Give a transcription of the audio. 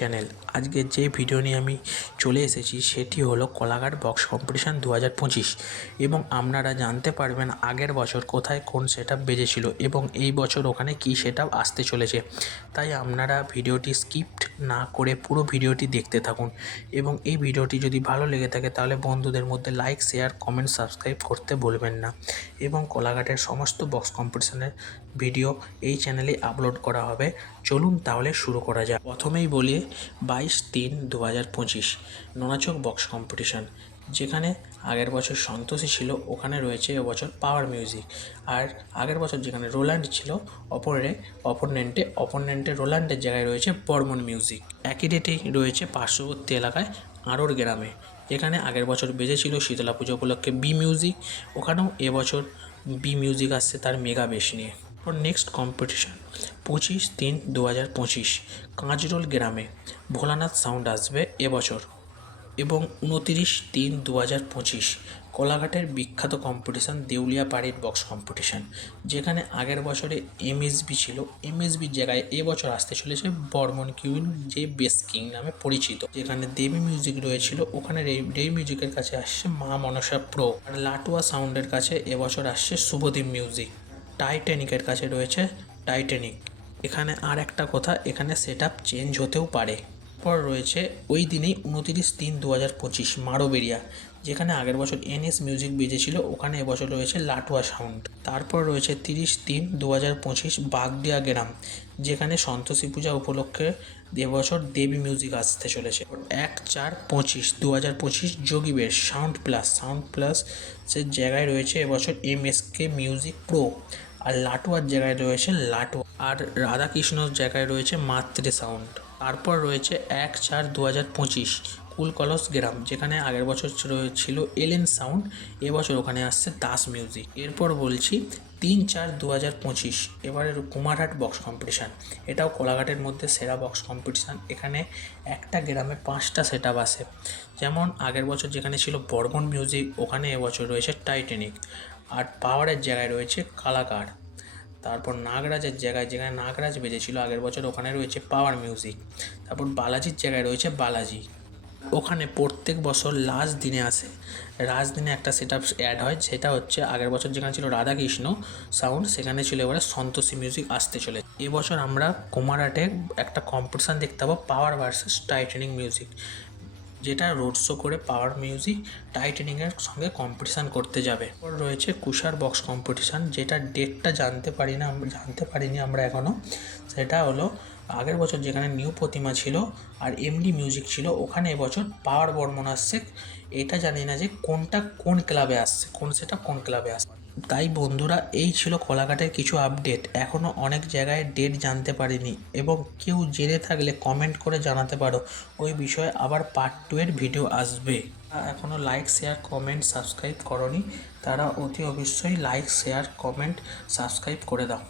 Channel. আজকে যে video নিয়ে আমি চলে এসেছি সেটি হলো কোলাঘাট বক্স কম্পিটিশান 2025 এবং আপনারা জানতে পারবেন আগের বছর কোথায় কোন সেটআপ বেজেছিল এবং এই বছর ওখানে কী সেটআপ আসতে চলেছে। তাই আপনারা ভিডিওটি স্কিপ্ট না করে পুরো ভিডিওটি দেখতে থাকুন এবং এই ভিডিওটি যদি ভালো লেগে থাকে তাহলে বন্ধুদের মধ্যে লাইক, শেয়ার, কমেন্ট, সাবস্ক্রাইব করতে ভুলবেন না এবং কোলাঘাটের সমস্ত বক্স কম্পিটিশানের ভিডিও এই চ্যানেলে আপলোড করা হবে। চলুন তাহলে শুরু করা যাক। প্রথমেই বলি 22/3/2025 নোনাচক বক্স কম্পিটিশান, যেখানে আগের বছর সন্তোষী ছিল ওখানে রয়েছে এবছর পাওয়ার মিউজিক। আর আগের বছর যেখানে রোল্যান্ড ছিল অপোনেন্টে রোল্যান্ডের জায়গায় রয়েছে বর্মন মিউজিক। একই ডেটেই রয়েছে পার্শ্ববর্তী এলাকায় আড়োর গ্রামে, যেখানে আগের বছর বেজেছিল শীতলা পুজো উপলক্ষে বি মিউজিক। ওখানেও এবছর বি মিউজিক আসছে তার মেগা বেশ নিয়ে। নেক্সট কম্পিটিশান 25/3/2025 কাঁচরোল গ্রামে ভোলানাথ সাউন্ড আসবে এবছর। এবং 29/3/2025 কোলাঘাটের বিখ্যাত কম্পিটিশান দেউলিয়া পাড়ির বক্স কম্পিটিশান, যেখানে আগের বছরে এমএসবি ছিল। এমএসবির জায়গায় এবছর আসতে চলেছে বর্মন কিউইন, যে বেস কিং নামে পরিচিত। যেখানে দেবী মিউজিক রয়েছিল ওখানে দেবী মিউজিকের কাছে আসছে মা মনসা প্রো। আর লাটুয়া সাউন্ডের কাছে এবছর আসছে শুভদীপ মিউজিক। টাইটানিকের কাছে রয়েছে টাইটানিক। এখানে আর একটা কথা, এখানে সেটআপ চেঞ্জ হতেও পারে। পর রয়েছে ওই দিনেই 29/3/2025 মারোবেরিয়া, যেখানে আগের বছর এনএস মিউজিক বেজেছিল ওখানে এবছর রয়েছে লাটুয়া সাউন্ড। তারপর রয়েছে 30/3/2025 বাগদিয়া গ্রাম, যেখানে সন্তোষী পূজা উপলক্ষে এবছর দেবী মিউজিক আসতে চলেছে। 1/4/2025 যোগীবের সাউন্ড প্লাসের জায়গায় রয়েছে এবছর এমএসকে মিউজিক প্রো। আর লাটুয়ার জায়গায় রয়েছে লাটুয়া। আর রাধাকৃষ্ণর জায়গায় রয়েছে মাতৃ সাউন্ড। তারপর রয়েছে 1/4/2025 কুলকলস গ্রাম, যেখানে আগের বছর ছিল এলএন সাউন্ড, এবছর ওখানে আসছে দাস মিউজিক। এরপর বলছি 3/4/2025 এবারের কুমারহাট বক্স কম্পিটিশান। এটাও কোলাঘাটের মধ্যে সেরা বক্স কম্পিটিশান। এখানে একটা গ্রামে 5টা সেটআপ আসে। যেমন আগের বছর যেখানে ছিল বর্মন মিউজিক ওখানে এবছর রয়েছে টাইটানিক। আর পাওয়ারের জায়গায় রয়েছে কালাকার। তারপর নাগরাজের জায়গায়, যেখানে নাগরাজ বেজেছিল আগের বছর ওখানে রয়েছে পাওয়ার মিউজিক। তারপর বালাজির জায়গায় রয়েছে বালাজি। ওখানে প্রত্যেক বছর লাস্ট দিনে আসে, লাস্ট দিনে একটা সেটআপ অ্যাড হয়, সেটা হচ্ছে আগের বছর যেখানে ছিল রাধাকৃষ্ণ সাউন্ড সেখানে ছিল এবারে সন্তোষী মিউজিক আসতে চলে। এবছর আমরা কুমারহাটে একটা কম্পিটিশান দেখতে পাবো পাওয়ার ভার্সেস টাইটানিক মিউজিক, যেটা রোড শো করে পাওয়ার মিউজিক টাইটানিকের সঙ্গে কম্পিটিশান করতে যাবে। এরপর রয়েছে কুষার বক্স কম্পিটিশান, যেটা ডেটটা জানতে পারিনি আমরা এখনও। সেটা হলো আগের বছর যেখানে নিউ প্রতিমা ছিল আর এমডি মিউজিক ছিল ওখানে এবছর পাওয়ার বর্মন আসছে। এটা জানি না যে কোনটা কোন ক্লাবে আসছে, সেটা কোন ক্লাবে আসছে। তাই বন্ধুরা, এই ছিল কোলাঘাটের কিছু আপডেট। এখনও অনেক জায়গায় ডেট জানতে পারিনি এবং কেউ জেনে থাকলে কমেন্ট করে জানাতে পারো, ওই বিষয়ে আবার পার্ট 2 এর ভিডিও আসবে। এখনও লাইক, শেয়ার, কমেন্ট, সাবস্ক্রাইব করনি তারা অতি অবশ্যই লাইক, শেয়ার, কমেন্ট, সাবস্ক্রাইব করে দাও।